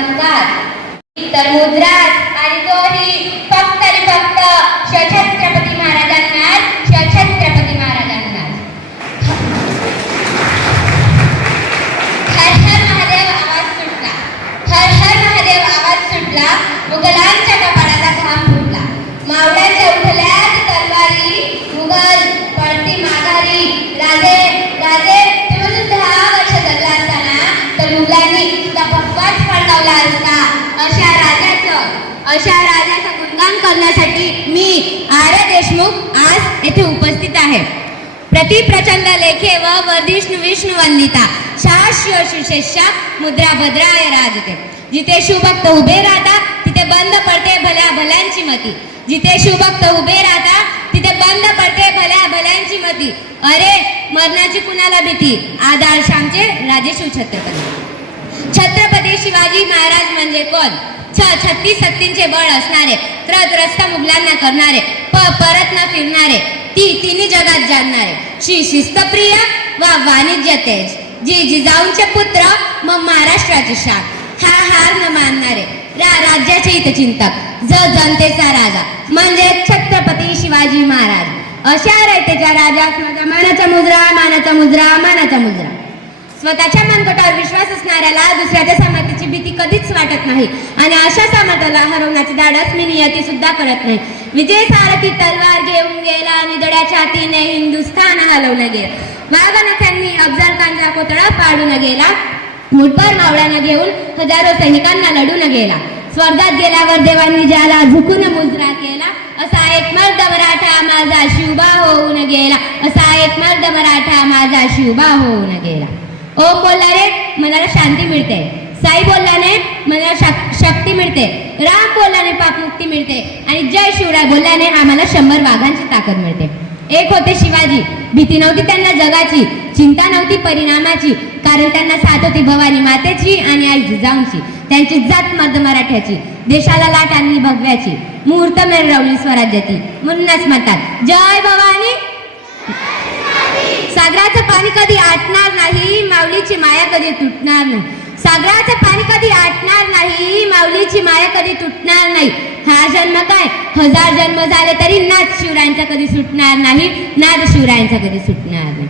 चमत्कार तर मुद्राज आणि तोही फक्त आणि फक्त छत्रपती महाराजांनाच, छत्रपती महाराजांनाच. हर हर महादेव आवाज सुटला, हर हर महादेव आवाज सुटला. मुघलांच्या कपाळाला घाम फुटला. मावळ्याच्या उठल्यात तलवारी, मुघल पळती माघारी. राजे राजे तुम्ही 10 वर्ष जगला असताना तर मुघलांनी तुझा भगवाच पळकावला असता. अशा राजाचं गुणगान करण्यासाठी मी आर्य देशमुख आज येथे उपस्थित आहे. प्रति प्रचंड लेखे व वर्धिष्णु विष्णू वंदिता शाश्य सुशेषा मुद्रा भद्राय राजते. जिथे शिवभक्त उभे राहतात तिथे बंद पडते भल्या भल्यांची मती. जिथे शिवभक्त उभे राहतात तिथे बंद पडते भल्या भल्यांची मती. अरे मरणाची कुणाला भीती, आधार श्यामचे राजे शिवछत्रपती. छत्रपती शिवाजी महाराज म्हणजे कोण? 36 शक्तींचे बळ असणारे, त्रस्त मुघलांना करणारे, परत न फिरणारे, तिन्ही जगात जाणणारे, शिस्तप्रिय व वाणिज्य तेज, जिजाऊंचे पुत्र मग महाराष्ट्राची शान, हार न मानणारे, राज्याचे हितचिंतक, जनतेचा राजा म्हणजे छत्रपती शिवाजी महाराज. अशा रयतेच्या राजास माझा मानाचा मुजरा, मानाचा मुजरा, मानाचा मुजरा. स्वतःच्या मनगटावर विश्वास असणाऱ्याला दुसऱ्याच्या सामर्थ्याची भीती कधीच वाटत नाही आणि अशा सामर्थ्याला हरवण्याचे धाडस मी नियती सुद्धा करत नाही. विजय सारथी तलवार घेऊन गेला आणि दड्याच्या हातीने हिंदुस्थान हलवलं गेलं. वाघनखांनी अफजल खानचा कोतळा पाडून गेला. मुठभर मावळ्यांना घेऊन हजारो सैनिकांना लढून गेला. स्वर्गात गेल्यावर देवांनी ज्याला झुकून मुजरा केला, असा एक मर्द मराठा माझा शिवबा होऊन गेला. असा एक मर्द मराठा माझा शिवबा होऊन गेला. ओम बोलला रे मनाला शांती मिळते, साई बोलल्याने मनाला शक्ती मिळते, राम बोलल्याने पापमुक्ती मिळते आणि जय शिवराय बोलल्याने आम्हाला 100 वाघांची ताकद मिळते. एक होते शिवाजी. भीती नव्हती त्यांना जगाची, चिंता नव्हती परिणामाची, कारण त्यांना साथ होती भवानी मातेची आणि आई जिजाऊंची. त्यांची जात मर्द मराठ्याची, देशाला लाट आणली भगव्याची, मुहूर्त मिरवली स्वराज्याची. म्हणूनच म्हणतात जय भवानी. सागराचं पाणी कधी आटणार नाही, माऊलीची माया कधी तुटणार नाही. सागराचं पाणी कधी आटणार नाही, माऊलीची माया कधी तुटणार नाही. हा जन्म काय 1000 जन्म झाले तरी नाद शिवरायांचा कधी सुटणार नाही, नाद शिवरायांचा कधी सुटणार नाही.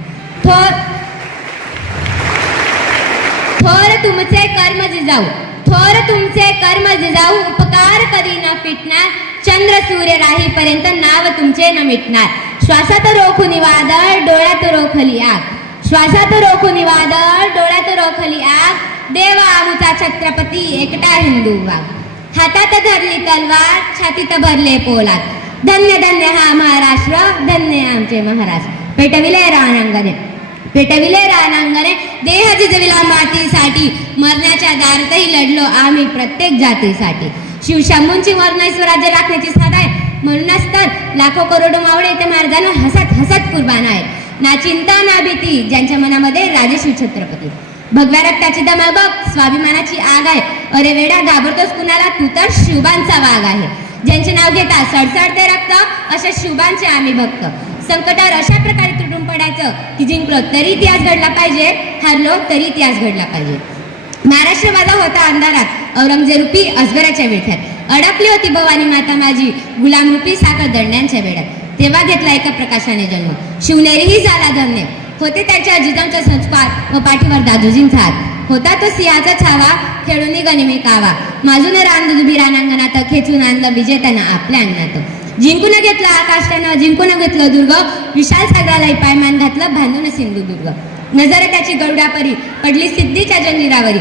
थोर तुमचे कर्म जिजाऊ, थोर तुमचे कर्म जिजाऊ, उपकार कधी न फिटणार. चंद्र सूर्य राहीपर्यंत नाव तुमचे न मिटणार. श्वासात रोखुनी वादळ, डोळ्यात रोखली आग. श्वासात रोखुनी वादळ, डोळ्यात रोखली आग. देव आमचा छत्रपती एकटा हिंदू वाघ. हातात धरली तलवार, छातीत भरले पोलाद. धन्य धन्य हा महाराष्ट्र, धन्य आमचे महाराष्ट्र. पेटविले रानांगणे, पेटविले रानांगणे, देह जिजविला मातीसाठी. मरण्याच्या दारातही लढलो आम्ही प्रत्येक जातीसाठी. शिवशंभूंची वर्ण स्वराज्य राखण्याची साध आहे. म्हणूनच तर लाखो करोडो मावळे ते महाराजांना हसत हसत कुर्बान आहेत. ना चिंता ना भीती ज्यांच्या मनामध्ये राजे शिवछत्रपती. भगव्या रक्ताची दमा बघ, स्वाभिमानाची आग आहे. अरे वेडा घाबरतोस कुणाला, तू तर शिवबांचा वाघ आहे. ज्यांचे नाव घेता सडसडते रक्त, अशा शिवबांचे आम्ही भक्त. संकटावर अशा प्रकारे तुटून पडायचं की जिंकलो तरी इतिहास घडला पाहिजे, हरलो तरी इतिहास घडला पाहिजे. महाराष्ट्र माझा होता अंधारात, औरंगजेबरूपी अजगराच्या विळख्यात. अडकली होती भवानी माता माझी, गुलामरूपी साखर दंड्यांच्या वेड्यात. तेव्हा घेतला एका प्रकाशाने जन्म, शिवनेरीही झाला धन्य. होते त्याच्या जिजाऊंचे संस्कार व पाठीवर दादूजींचा हात. होता तो सिंहाचा छावा, खेळून गनिमी कावा. माजून रानदुबी रानांगणात, खेचून आणलं विजेत्यानं आपल्या अंगणात. जिंकून घेतलं आकाश त्यानं, जिंकून घेतलं दुर्ग. विशाल सागरालाही पायमान घातलं, बांधून सिंधुदुर्ग. नजर त्याची गरुडापरी, पडली सिद्धीच्या जंजिरावरी.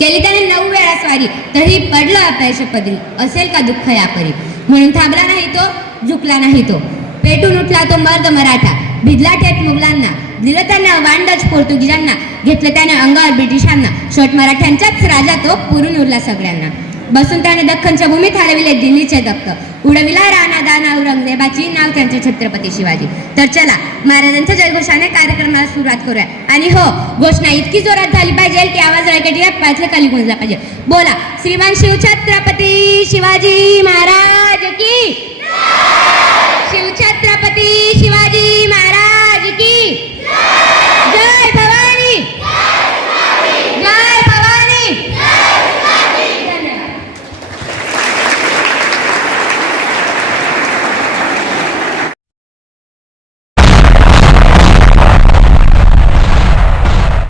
केली त्याने 9 वेळा स्वारी, तरी पडलं अपयश पदरी. असेल का दुःख यापरी, म्हणून थांबला नाही तो, झुकला नाही तो. पेटून उठला तो मर्द मराठा, भिजला थेट मुघलांना. दिलं त्यानं वांडच पोर्तुगीजांना, घेतलं त्यानं अंगावर ब्रिटिशांना. शेवट मराठ्यांचाच राजा तो, पुरून उरला सगळ्यांना. बसून त्याने दख्खनच्या भूमीत हलविले दिल्लीचे दक्क. उडविला राणा दाना औरंगजेबाची, नाव त्यांचे छत्रपती शिवाजी. तर चला महाराजांच्या जयघोषाने कार्यक्रमाला सुरुवात करूया. आणि हो, घोषणा इतकी जोरात झाली पाहिजे की आवाज ऐकटी पाचले खाली गुंजला पाहिजे. बोला श्रीमान शिवछत्रपती शिवाजी महाराज की. शिवछत्रपती शिवाजी महाराज